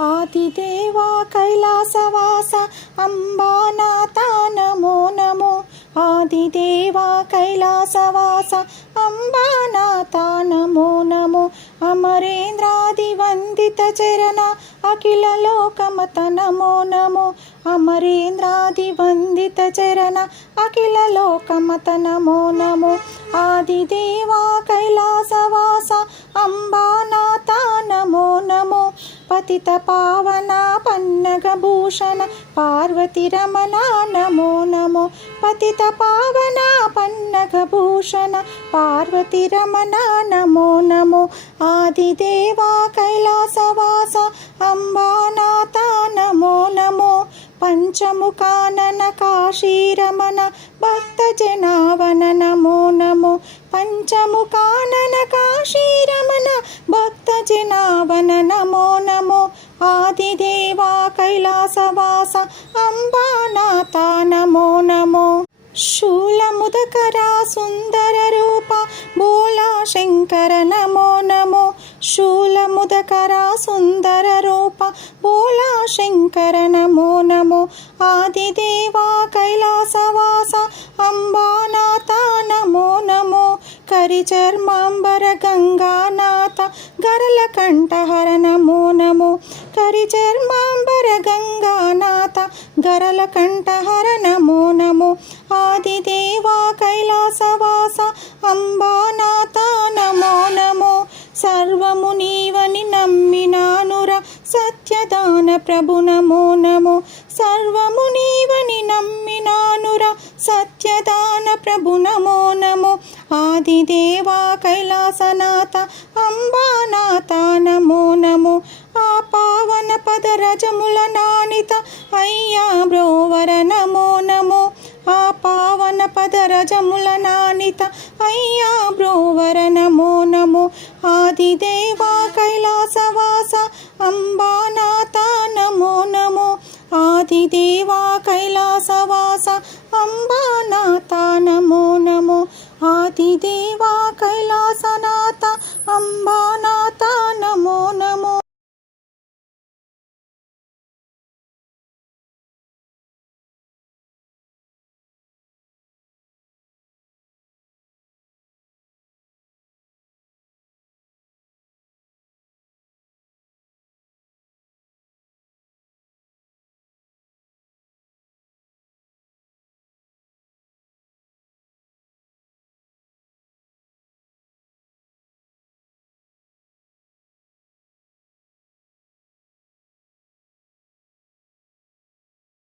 ఆదిదేవా కైలాసవాస అంబానాథ నమో నమో. ఆదిదేవా కైలాసవాస అంబానాథ నమో నమో. అమరేంద్రాది వందిత చరణ అఖిల లోకమత నమో. నమో అమరేంద్రాది వందిత చరణ అఖిల లోకమత నమో. నమో ఆదిదేవా కైలాసవాస అంబానాథ నమో నమో. పతిత పావన పన్నగ భూషణ పార్వతి రమణ నమో నమో. పతిత పావన పన్నగ భూషణ పార్వతి రమణ నమో నమో. ఆదిదేవా కైలాసవాస అంబానాథ నమో నమో. పంచముఖానన కాశీరమణ భక్తజనావన నమో నమో. పంచముఖానన కాశీరమణ భక్తజనావన నమో ఆదిదేవా కైలాసవాస అంబానాథ నమో నమో. శూలముదకరా సుందర రూప భోలా శంకర నమో నమో. శూలముదకరా సుందర రూప భోలా శంకర నమో నమో. ఆదిదేవా కైలాసవాస అంబానాథ నమో నమో. కరిచర్మాంబర గంగానాథ గరల కంఠహర నమో నమో. కరిచర్మాంబర గంగానాథ గరల కంఠహర నమో నమో. ఆదిదేవా కైలాసవాస అంబానాథ నమో నమో. సర్వము నీవని నమ్మినానుర సత్యదాన ప్రభు నమో నమో. సర్వము నీవని నమ్మినానుర సత్యదాన ప్రభు నమో నమో. ఆదిదేవా కైలాసనాథ నీరజముల నానిత అయ్యా బ్రోవర నమో నమో. ఆ పావన పదరజముల నానిత అయ్యా బ్రోవర నమో. నమో ఆదిదేవా కైలాసవాస అంబానాథ నమో నమో. ఆదిదేవా కైలాసవాస అంబానాథ నమో నమో. ఆదిదేవా కైలాసనా